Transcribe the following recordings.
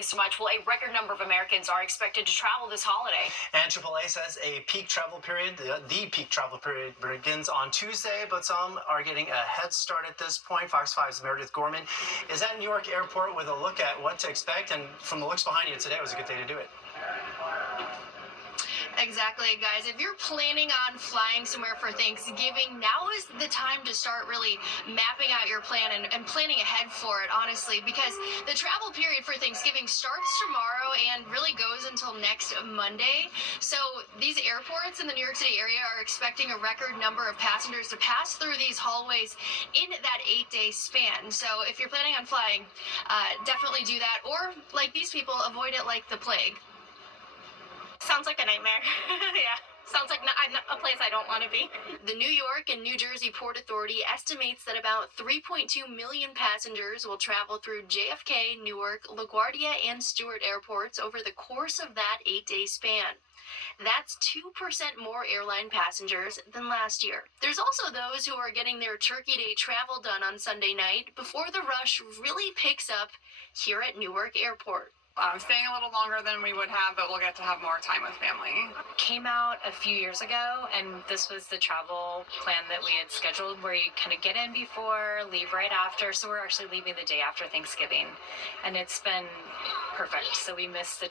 flying so much. Well, a record number of Americans are expected to travel this holiday. And AAA says a peak travel period, the peak travel period begins on Tuesday, but some are getting a head start at this point. Fox 5's Meredith Gorman is at Newark Airport with a look at what to expect. And from the looks behind you today, it was a good day to do it. Exactly, guys. If you're planning on flying somewhere for Thanksgiving, now is the time to start really mapping out your plan and planning ahead for it, honestly, because the travel period for Thanksgiving starts tomorrow and really goes until next Monday. So these airports in the New York City area are expecting a record number of passengers to pass through these hallways in that 8-day span. So if you're planning on flying, definitely do that. Or, like these people, avoid it like the plague. Sounds like a nightmare. Yeah. Sounds like a place I don't want to be. The New York and New Jersey Port Authority estimates that about 3.2 million passengers will travel through JFK, Newark, LaGuardia, and Stewart airports over the course of that 8-day span. That's 2% more airline passengers than last year. There's also those who are getting their Turkey Day travel done on Sunday night before the rush really picks up here at Newark Airport. Staying a little longer than we would have, but we'll get to have more time with family. Came out a few years ago, and this was the travel plan that we had scheduled, where you kind of get in before, leave right after. So we're actually leaving the day after Thanksgiving, and it's been perfect. So we missed the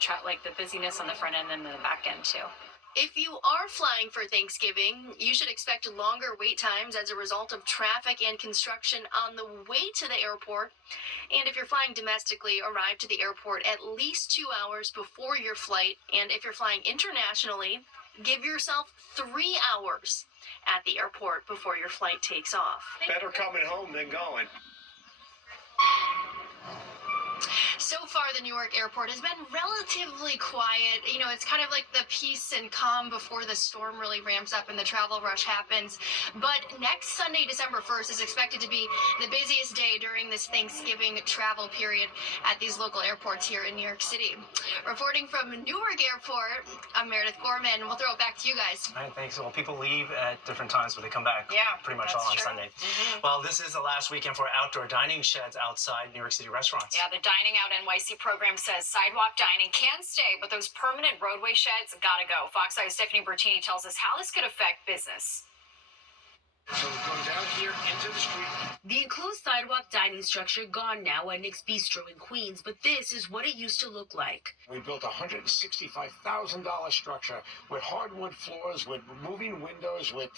busyness on the front end and the back end too. If you are flying for Thanksgiving, you should expect longer wait times as a result of traffic and construction on the way to the airport. And if you're flying domestically, arrive to the airport at least 2 hours before your flight. And if you're flying internationally, give yourself 3 hours at the airport before your flight takes off. Better coming home than going. So far, the Newark airport has been relatively quiet. You know, it's kind of like the peace and calm before the storm really ramps up and the travel rush happens. But next Sunday, December 1st, is expected to be the busiest day during this Thanksgiving travel period at these local airports here in New York City. Reporting from Newark Airport, I'm Meredith Gorman. We'll throw it back to you guys. All right, thanks. Well, people leave at different times, but they come back pretty much all on true. Sunday. Well, this is the last weekend for outdoor dining sheds outside New York City restaurants. Yeah, the Dining Out NYC program says sidewalk dining can stay, but those permanent roadway sheds gotta go. Fox 5's Stephanie Bertini tells us how this could affect business. So we're going down here into the street. The enclosed sidewalk dining structure gone now at Nick's Bistro in Queens, but this is what it used to look like. We built a $165,000 structure with hardwood floors, with moving windows, with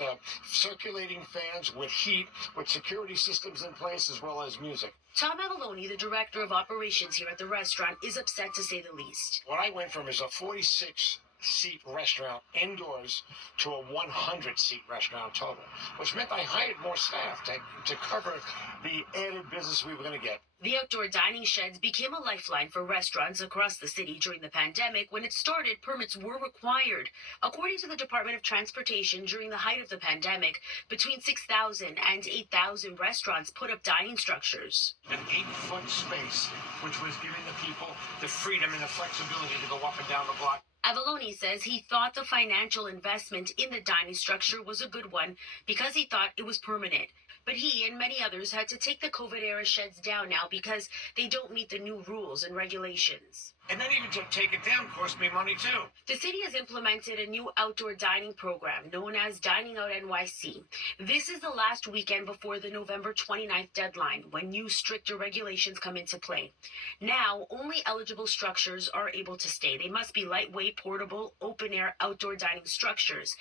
circulating fans, with heat, with security systems in place, as well as music. Tom Avalone, the director of operations here at the restaurant, is upset to say the least. What I went from is a 46-seat restaurant indoors to a 100-seat restaurant total, which meant I hired more staff to cover the added business we were going to get. The outdoor dining sheds became a lifeline for restaurants across the city during the pandemic. When it started, permits were required. According to the Department of Transportation, during the height of the pandemic, between 6,000 and 8,000 restaurants put up dining structures. An 8-foot space, which was giving the people the freedom and the flexibility to go up and down the block. Avalone says he thought the financial investment in the dining structure was a good one because he thought it was permanent. But he and many others had to take the COVID-era sheds down now because they don't meet the new rules and regulations. And then even to take it down cost me money too. The city has implemented a new outdoor dining program known as Dining Out NYC. This is the last weekend before the November 29th deadline, when new stricter regulations come into play. Now, only eligible structures are able to stay. They must be lightweight, portable, open-air outdoor dining structures,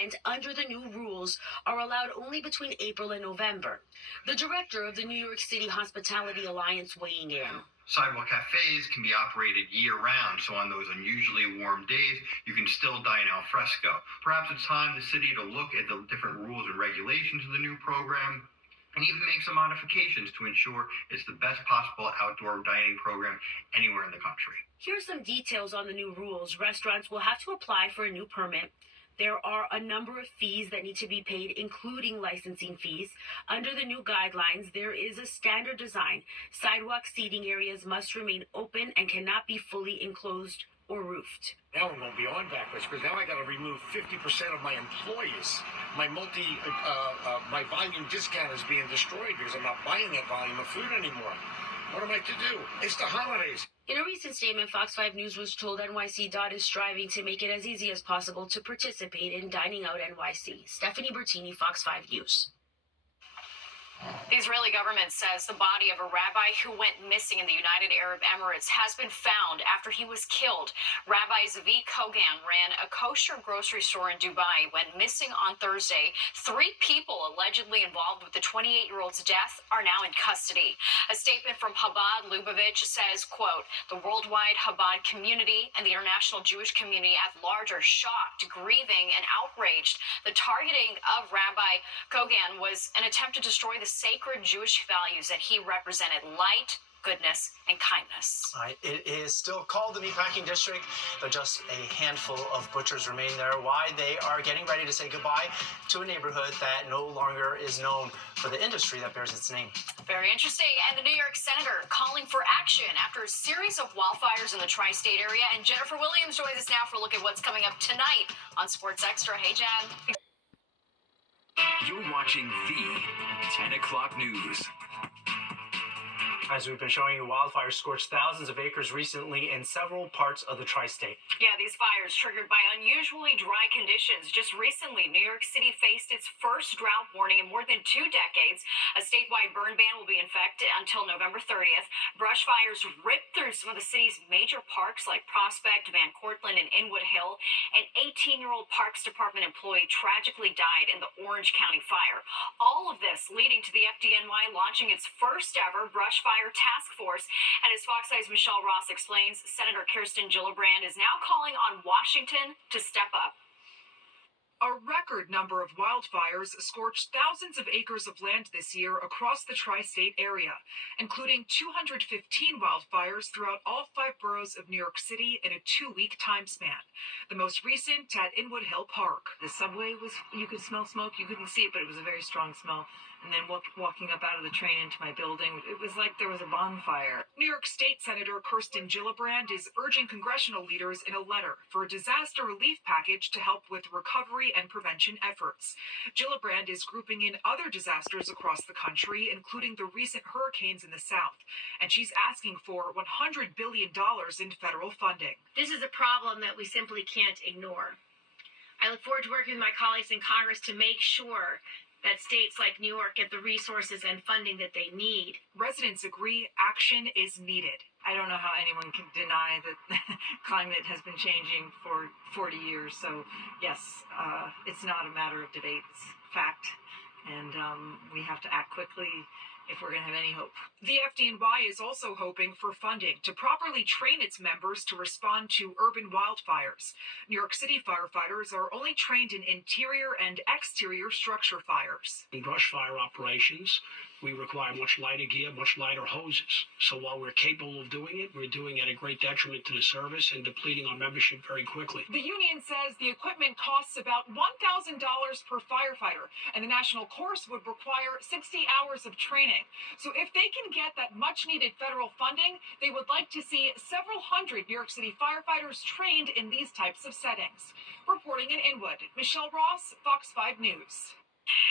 and under the new rules are allowed only between April and November. The director of the New York City Hospitality Alliance weighing in. Sidewalk cafes can be operated year-round, so on those unusually warm days, you can still dine al fresco. Perhaps it's time the city to look at the different rules and regulations of the new program and even make some modifications to ensure it's the best possible outdoor dining program anywhere in the country. Here are some details on the new rules. Restaurants will have to apply for a new permit. There are a number of fees that need to be paid, including licensing fees. Under the new guidelines, there is a standard design. Sidewalk seating areas must remain open and cannot be fully enclosed or roofed. Now I'm going beyond backwards because now I got to remove 50% of my employees. My my volume discount is being destroyed because I'm not buying that volume of food anymore. What am I to do? It's the holidays. In a recent statement, Fox 5 News was told NYC DOT is striving to make it as easy as possible to participate in Dining Out NYC. Stephanie Bertini, Fox 5 News. The Israeli government says the body of a rabbi who went missing in the United Arab Emirates has been found after he was killed. Rabbi Zvi Kogan ran a kosher grocery store in Dubai, went missing on Thursday. 3 people allegedly involved with the 28-year-old's death are now in custody. A statement from Chabad Lubavitch says, quote, the worldwide Chabad community and the international Jewish community at large are shocked, grieving, and outraged. The targeting of Rabbi Kogan was an attempt to destroy the sacred Jewish values that he represented: light, goodness, and kindness. It is still called the Meatpacking District, though just a handful of butchers remain there. Why they are getting ready to say goodbye to a neighborhood that no longer is known for the industry that bears its name. Very interesting. And the New York senator calling for action after a series of wildfires in the tri-state area. And Jennifer Williams joins us now for a look at what's coming up tonight on Sports Extra. Hey, Jen. You're watching the 10 o'clock news. As we've been showing you, wildfires scorched thousands of acres recently in several parts of the tri-state. Yeah, these fires triggered by unusually dry conditions. Just recently, New York City faced its first drought warning in more than 2 decades. A statewide burn ban will be in effect until November 30th. Brush fires ripped through some of the city's major parks like Prospect, Van Cortlandt, and Inwood Hill. An 18-year-old Parks Department employee tragically died in the Orange County fire. All of this leading to the FDNY launching its first ever brush fire task force. And as Fox 5's Michelle Ross explains, Senator Kirsten Gillibrand is now calling on Washington to step up. A record number of wildfires scorched thousands of acres of land this year across the tri-state area, including 215 wildfires throughout all 5 boroughs of New York City in a 2-week time span. The most recent at Inwood Hill Park. The subway was, you could smell smoke. You couldn't see it, but it was a very strong smell. And then walking up out of the train into my building, it was like there was a bonfire. New York State Senator Kirsten Gillibrand is urging congressional leaders in a letter for a disaster relief package to help with recovery and prevention efforts. Gillibrand is grouping in other disasters across the country, including the recent hurricanes in the South, and she's asking for $100 billion in federal funding. This is a problem that we simply can't ignore. I look forward to working with my colleagues in Congress to make sure that states like New York get the resources and funding that they need. Residents agree action is needed. I don't know how anyone can deny that climate has been changing for 40 years. So, yes, it's not a matter of debate. It's fact. And we have to act quickly if we're going to have any hope. The FDNY is also hoping for funding to properly train its members to respond to urban wildfires. New York City firefighters are only trained in interior and exterior structure fires. In brush fire operations, we require much lighter gear, much lighter hoses. So while we're capable of doing it, we're doing it at a great detriment to the service and depleting our membership very quickly. The union says the equipment costs about $1,000 per firefighter, and the national course would require 60 hours of training. So if they can get that much-needed federal funding, they would like to see several hundred New York City firefighters trained in these types of settings. Reporting in Inwood, Michelle Ross, Fox 5 News.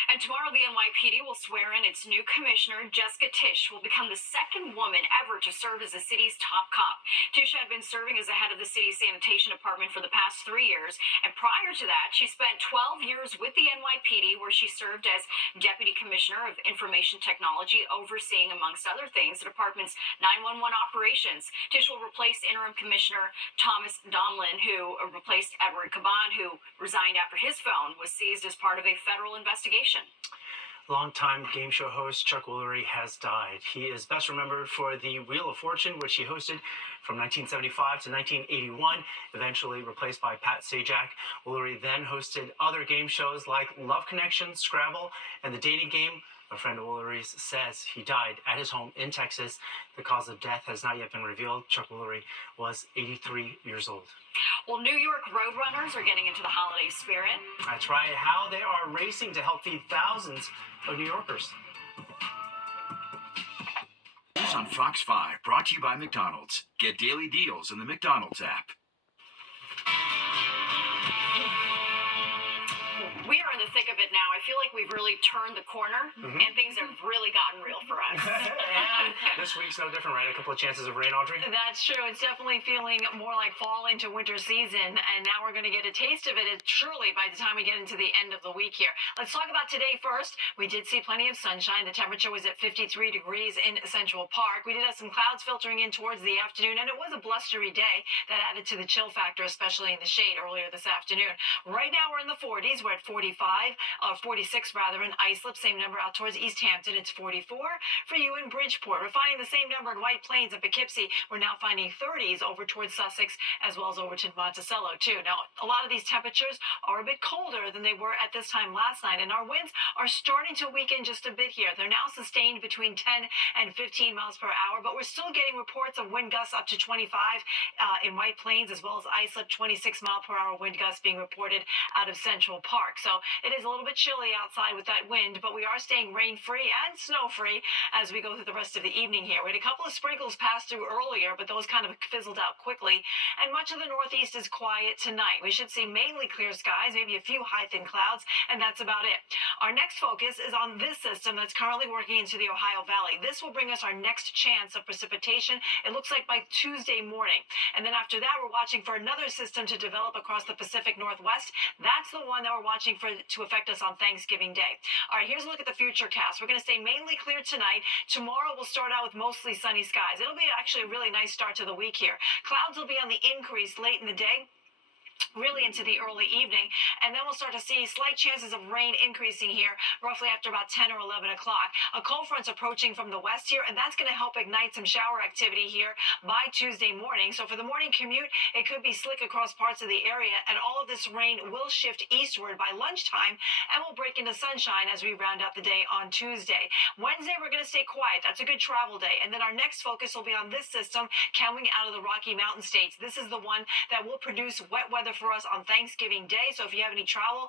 And tomorrow, the NYPD will swear in its new commissioner. Jessica Tisch will become the second woman ever to serve as the city's top cop. Tisch had been serving as the head of the city's sanitation department for the past 3 years. And prior to that, she spent 12 years with the NYPD, where she served as Deputy Commissioner of Information Technology, overseeing, amongst other things, the department's 911 operations. Tisch will replace interim Commissioner Thomas Domlin, who replaced Edward Caban, who resigned after his phone was seized as part of a federal investigation. Longtime game show host Chuck Woolery has died. He is best remembered for the Wheel of Fortune, which he hosted from 1975 to 1981, eventually replaced by Pat Sajak. Woolery then hosted other game shows like Love Connection, Scrabble, and The Dating Game. A friend of Woolery's says he died at his home in Texas. The cause of death has not yet been revealed. Chuck Woolery was 83 years old. Well, New York Roadrunners are getting into the holiday spirit. That's right. How they are racing to help feed thousands of New Yorkers. News on Fox 5, brought to you by McDonald's. Get daily deals in the McDonald's app. We are in the thick of it now. I feel like we've really turned the corner, and things have really gotten real for us. And this week's no different, right? A couple of chances of rain, Audrey? That's true. It's definitely feeling more like fall into winter season, and now we're going to get a taste of it surely by the time we get into the end of the week here. Let's talk about today first. We did see plenty of sunshine. The temperature was at 53 degrees in Central Park. We did have some clouds filtering in towards the afternoon, and it was a blustery day that added to the chill factor, especially in the shade earlier this afternoon. Right now we're in the 40s. We're at 46 rather in Islip. Same number out towards East Hampton. It's 44 for you in Bridgeport. We're finding the same number in White Plains and Poughkeepsie. We're now finding 30s over towards Sussex as well as over to Monticello too. Now, a lot of these temperatures are a bit colder than they were at this time last night, and our winds are starting to weaken just a bit here. They're now sustained between 10 and 15 miles per hour, but we're still getting reports of wind gusts up to 25 in White Plains as well as Islip. 26 mile per hour wind gusts being reported out of Central Park. So it is a little bit chilly outside with that wind, but we are staying rain-free and snow-free as we go through the rest of the evening here. We had a couple of sprinkles pass through earlier, but those kind of fizzled out quickly, and much of the Northeast is quiet tonight. We should see mainly clear skies, maybe a few high thin clouds, and that's about it. Our next focus is on this system that's currently working into the Ohio Valley. This will bring us our next chance of precipitation, it looks like by Tuesday morning. And then after that, we're watching for another system to develop across the Pacific Northwest. That's the one that we're watching for to affect us on Thanksgiving Day. All right, here's a look at the future cast. We're going to stay mainly clear tonight. Tomorrow, we'll start out with mostly sunny skies. It'll be actually a really nice start to the week here. Clouds will be on the increase late in the day, really into the early evening, and then we'll start to see slight chances of rain increasing here roughly after about 10 or 11 o'clock. A cold front's approaching from the west here, and that's going to help ignite some shower activity here by Tuesday morning. So for the morning commute, it could be slick across parts of the area, and all of this rain will shift eastward by lunchtime and will break into sunshine as we round out the day on Tuesday. Wednesday, we're going to stay quiet. That's a good travel day, and then our next focus will be on this system coming out of the Rocky Mountain states. This is the one that will produce wet weather for us on Thanksgiving Day. So if you have any travel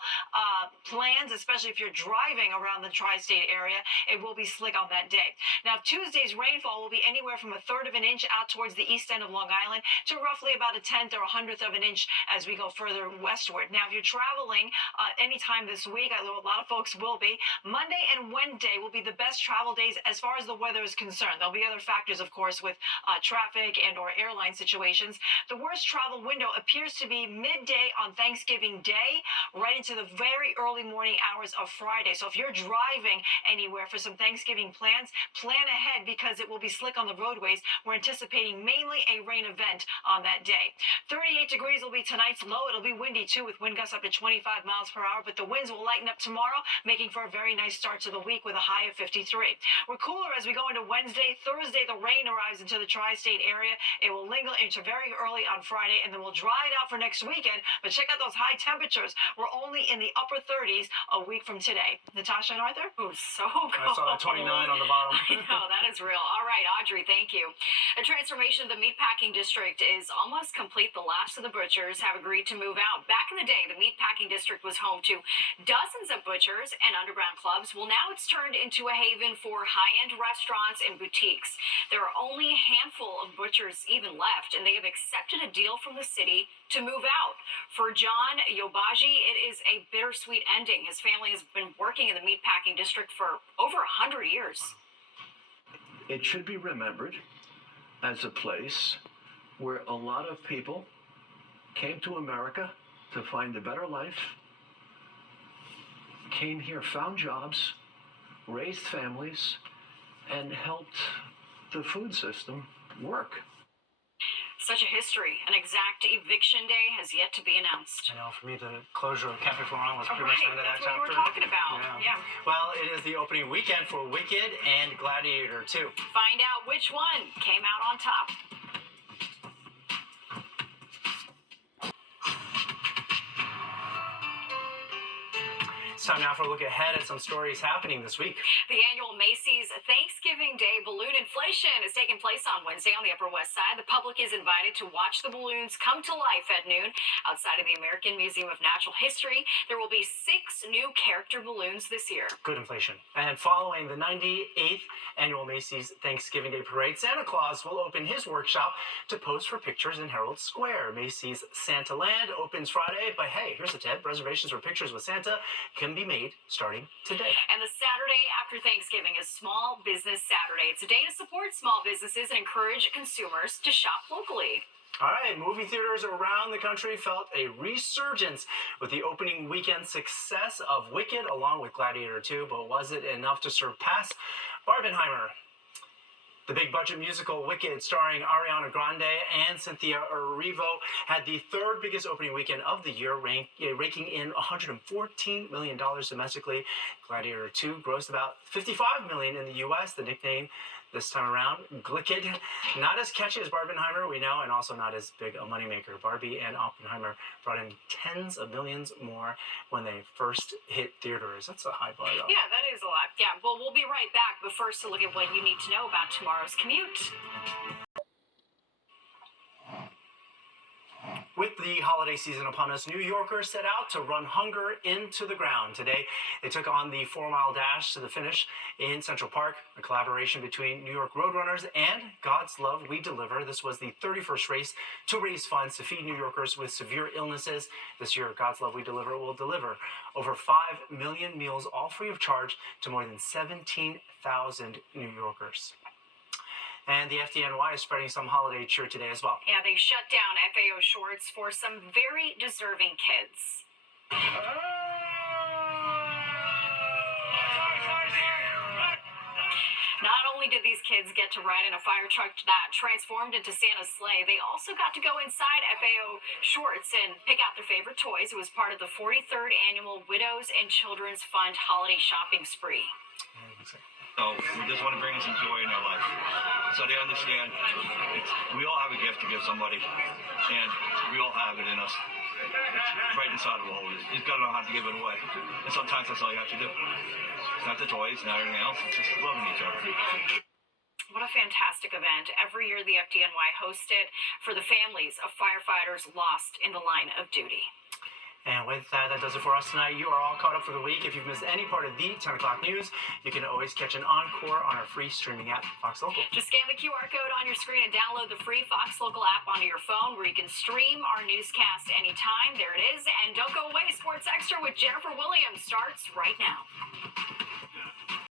plans, especially if you're driving around the tri-state area, it will be slick on that day. Now, Tuesday's rainfall will be anywhere from 1/3 of an inch out towards the east end of Long Island to roughly about 1/10 or 100th of an inch as we go further westward. Now, if you're traveling anytime this week, I know a lot of folks will be, Monday and Wednesday will be the best travel days as far as the weather is concerned. There'll be other factors, of course, with traffic and or airline situations. The worst travel window appears to be midday on Thanksgiving Day, right into the very early morning hours of Friday. So if you're driving anywhere for some Thanksgiving plans, plan ahead because it will be slick on the roadways. We're anticipating mainly a rain event on that day. 38 degrees will be tonight's low. It'll be windy too, with wind gusts up to 25 miles per hour, but the winds will lighten up tomorrow, making for a very nice start to the week with a high of 53. We're cooler as we go into Wednesday. Thursday, the rain arrives into the tri-state area. It will linger into very early on Friday, and then we'll dry it out for next weekend. But check out those high temperatures. We're only in the upper 30s a week from today. Natasha and Arthur? Ooh, so cold. I saw that 29 on the bottom. I know, that is real. All right, Audrey, thank you. The transformation of the meatpacking district is almost complete. The last of the butchers have agreed to move out. Back in the day, the meatpacking district was home to dozens of butchers and underground clubs. Well, now it's turned into a haven for high-end restaurants and boutiques. There are only a handful of butchers even left, and they have accepted a deal from the city to move out. For John Yobaji, it is a bittersweet ending. His family has been working in the meatpacking district for over 100 years. It should be remembered as a place where a lot of people came to America to find a better life, came here, found jobs, raised families, and helped the food system work. Such a history. An exact eviction day has yet to be announced. I know, for me, the closure of Cafe Florent was pretty much the end of that that's chapter. what we were talking about. Yeah. Well, it is the opening weekend for Wicked and Gladiator 2. Find out which one came out on top. time now for a look ahead at some stories happening this week. The annual Macy's Thanksgiving Day balloon inflation is taking place on Wednesday on the Upper West Side. The public is invited to watch the balloons come to life at noon outside of the American Museum of Natural History. There will be 6 new character balloons this year. Good inflation. And following the 98th annual Macy's Thanksgiving Day Parade, Santa Claus will open his workshop to pose for pictures in Herald Square. Macy's Santa Land opens Friday, but hey, here's a tip. Reservations for pictures with Santa can be made starting today. And the Saturday after Thanksgiving is Small Business Saturday. It's a day to support small businesses and encourage consumers to shop locally. All right, movie theaters around the country felt a resurgence with the opening weekend success of Wicked along with Gladiator 2, but was it enough to surpass Barbenheimer? The big budget musical Wicked, starring Ariana Grande and Cynthia Erivo, had the 3rd biggest opening weekend of the year, raking in $114 million domestically. Gladiator 2 grossed about $55 million in the U.S. The nickname this time around, Glicked, not as catchy as Barbenheimer, we know, and also not as big a moneymaker. Barbie and Oppenheimer brought in tens of millions more when they first hit theaters. That's a high bar, though. Yeah, that is a lot. Yeah, well, we'll be right back, but first to look at what you need to know about tomorrow's commute. With the holiday season upon us, New Yorkers set out to run hunger into the ground. Today, they took on the 4-mile dash to the finish in Central Park, a collaboration between New York Roadrunners and God's Love We Deliver. This was the 31st race to raise funds to feed New Yorkers with severe illnesses. This year, God's Love We Deliver will deliver over 5 million meals, all free of charge, to more than 17,000 New Yorkers. And the FDNY is spreading some holiday cheer today as well. Yeah, they shut down FAO shorts for some very deserving kids. Not only did these kids get to ride in a fire truck that transformed into Santa's sleigh, they also got to go inside FAO shorts and pick out their favorite toys. It was part of the 43rd annual Widows and Children's Fund holiday shopping spree. So we just want to bring some joy in our life. So they understand we all have a gift to give somebody, and we all have it in us. It's right inside of all of us. You just got to know how to give it away. And sometimes that's all you have to do. It's not the toys, not everything else. It's just loving each other. What a fantastic event. Every year the FDNY hosts it for the families of firefighters lost in the line of duty. And with that, that does it for us tonight. You are all caught up for the week. If you've missed any part of the 10 o'clock news, you can always catch an encore on our free streaming app, Fox Local. Just scan the QR code on your screen and download the free Fox Local app onto your phone where you can stream our newscast anytime. There it is. And don't go away. Sports Extra with Jennifer Williams starts right now.